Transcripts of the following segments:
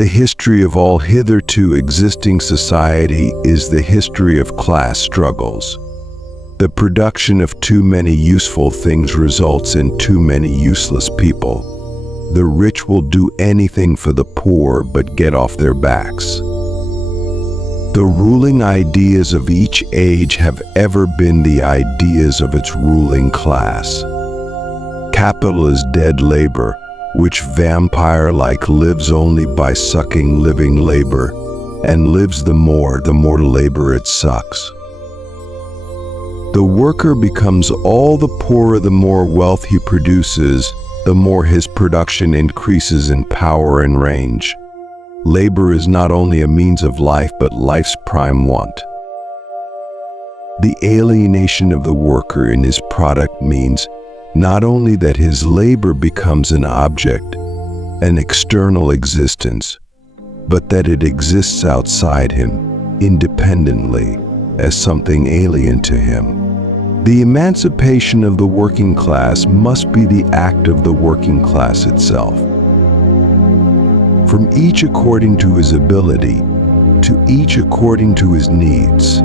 The history of all hitherto existing society is the history of class struggles. The production of too many useful things results in too many useless people. The rich will do anything for the poor but get off their backs. The ruling ideas of each age have ever been the ideas of its ruling class. Capital is dead labor, which vampire-like lives only by sucking living labor, and lives the more labor it sucks. The worker becomes all the poorer the more wealth he produces, the more his production increases in power and range. Labor is not only a means of life, but life's prime want. The alienation of the worker in his product means not only that his labor becomes an object, an external existence, but that it exists outside him, independently, as something alien to him. The emancipation of the working class must be the act of the working class itself. From each according to his ability, to each according to his needs.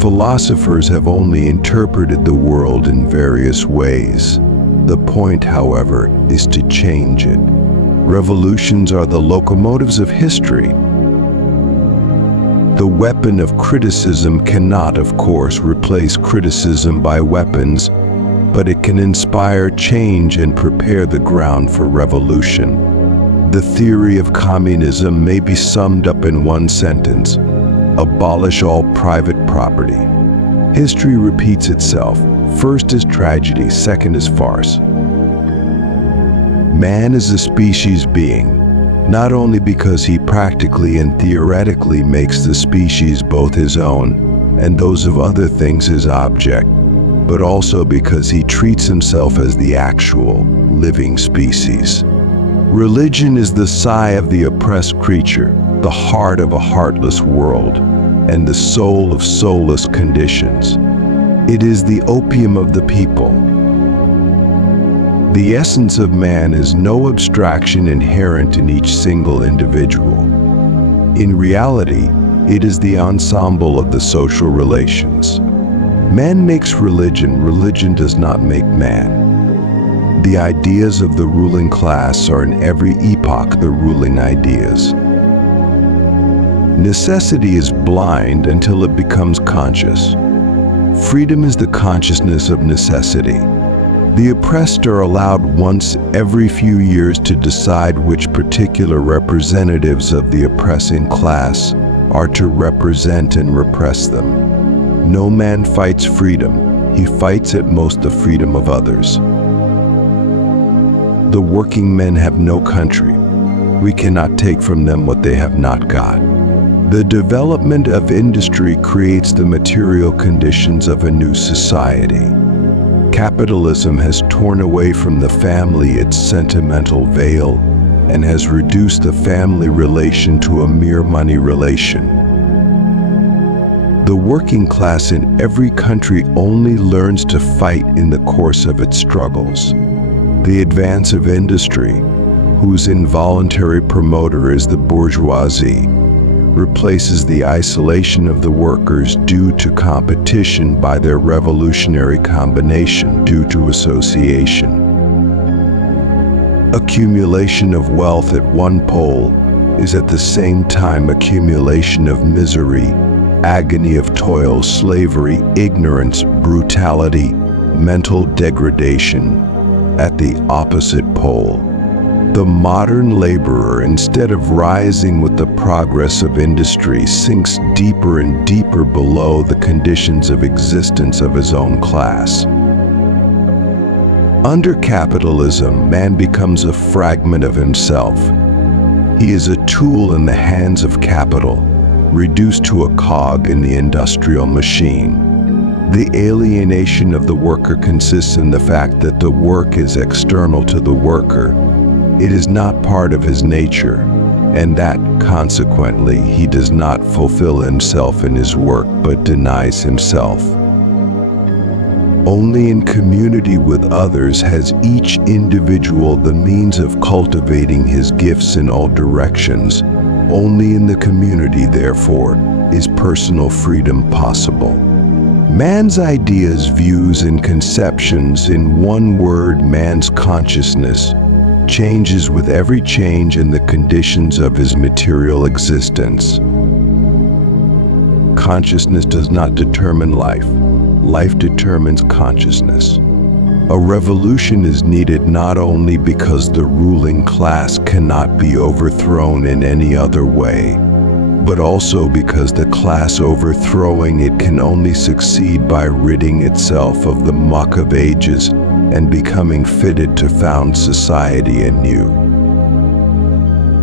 Philosophers have only interpreted the world in various ways. The point, however, is to change it. Revolutions are the locomotives of history. The weapon of criticism cannot, of course, replace criticism by weapons, but it can inspire change and prepare the ground for revolution. The theory of communism may be summed up in one sentence: abolish all private property. History repeats itself. First is tragedy, second is farce. Man is a species being, not only because he practically and theoretically makes the species both his own and those of other things his object, but also because he treats himself as the actual, living species. Religion is the sigh of the oppressed creature, the heart of a heartless world, and the soul of soulless conditions. It is the opium of the people. The essence of man is no abstraction inherent in each single individual. In reality, it is the ensemble of the social relations. Man makes religion, religion does not make man. The ideas of the ruling class are in every epoch the ruling ideas. Necessity is blind until it becomes conscious. Freedom is the consciousness of necessity. The oppressed are allowed once every few years to decide which particular representatives of the oppressing class are to represent and repress them. No man fights freedom, he fights at most the freedom of others. The working men have no country. We cannot take from them what they have not got. The development of industry creates the material conditions of a new society. Capitalism has torn away from the family its sentimental veil and has reduced the family relation to a mere money relation. The working class in every country only learns to fight in the course of its struggles. The advance of industry, whose involuntary promoter is the bourgeoisie, replaces the isolation of the workers due to competition by their revolutionary combination due to association. Accumulation of wealth at one pole is at the same time accumulation of misery, agony of toil, slavery, ignorance, brutality, mental degradation at the opposite pole. The modern laborer, instead of rising with the progress of industry, sinks deeper and deeper below the conditions of existence of his own class. Under capitalism, man becomes a fragment of himself. He is a tool in the hands of capital, reduced to a cog in the industrial machine. The alienation of the worker consists in the fact that the work is external to the worker. It is not part of his nature, and that, consequently, he does not fulfill himself in his work but denies himself. Only in community with others has each individual the means of cultivating his gifts in all directions. Only in the community, therefore, is personal freedom possible. Man's ideas, views, and conceptions, in one word, man's consciousness, changes with every change in the conditions of his material existence. Consciousness does not determine life. Life determines consciousness. A revolution is needed not only because the ruling class cannot be overthrown in any other way, but also because the class overthrowing it can only succeed by ridding itself of the muck of ages and becoming fitted to found society anew.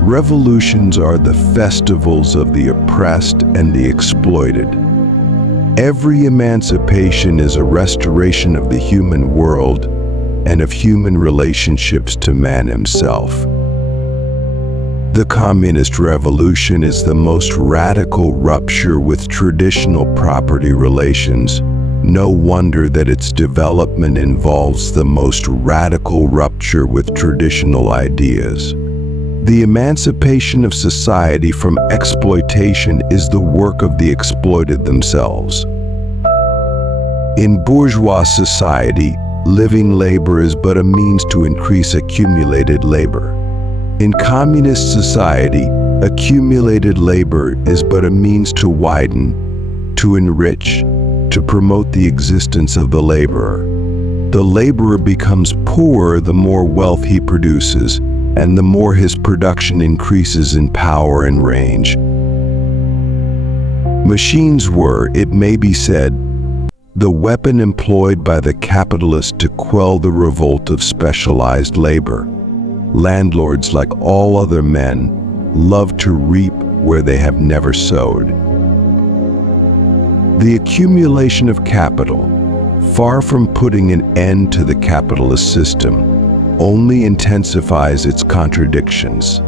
Revolutions are the festivals of the oppressed and the exploited. Every emancipation is a restoration of the human world and of human relationships to man himself. The communist revolution is the most radical rupture with traditional property relations. No wonder that its development involves the most radical rupture with traditional ideas. The emancipation of society from exploitation is the work of the exploited themselves. In bourgeois society, living labor is but a means to increase accumulated labor. In communist society, accumulated labor is but a means to widen, to enrich, to promote the existence of the laborer. The laborer becomes poorer the more wealth he produces, and the more his production increases in power and range. Machines were, it may be said, the weapon employed by the capitalist to quell the revolt of specialized labor. Landlords, like all other men, love to reap where they have never sowed. The accumulation of capital, far from putting an end to the capitalist system, only intensifies its contradictions.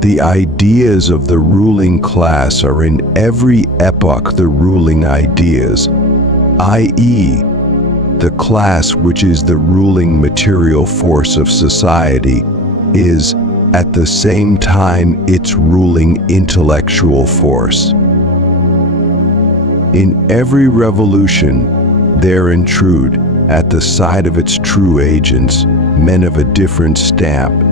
The ideas of the ruling class are in every epoch the ruling ideas, i.e., the class which is the ruling material force of society is, at the same time, its ruling intellectual force. In every revolution, there intrude, at the side of its true agents, men of a different stamp,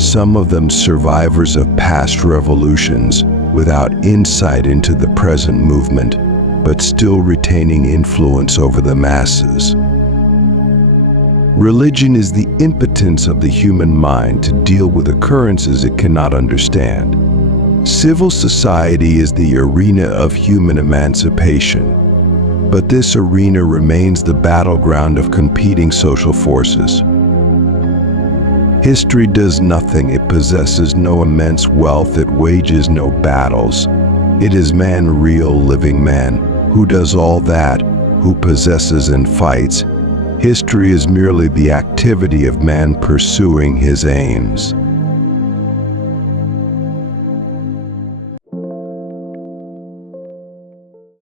some of them survivors of past revolutions, without insight into the present movement, but still retaining influence over the masses. Religion is the impotence of the human mind to deal with occurrences it cannot understand. Civil society is the arena of human emancipation, but this arena remains the battleground of competing social forces. History does nothing, it possesses no immense wealth, it wages no battles. It is man, real living man, who does all that, who possesses and fights. History is merely the activity of man pursuing his aims.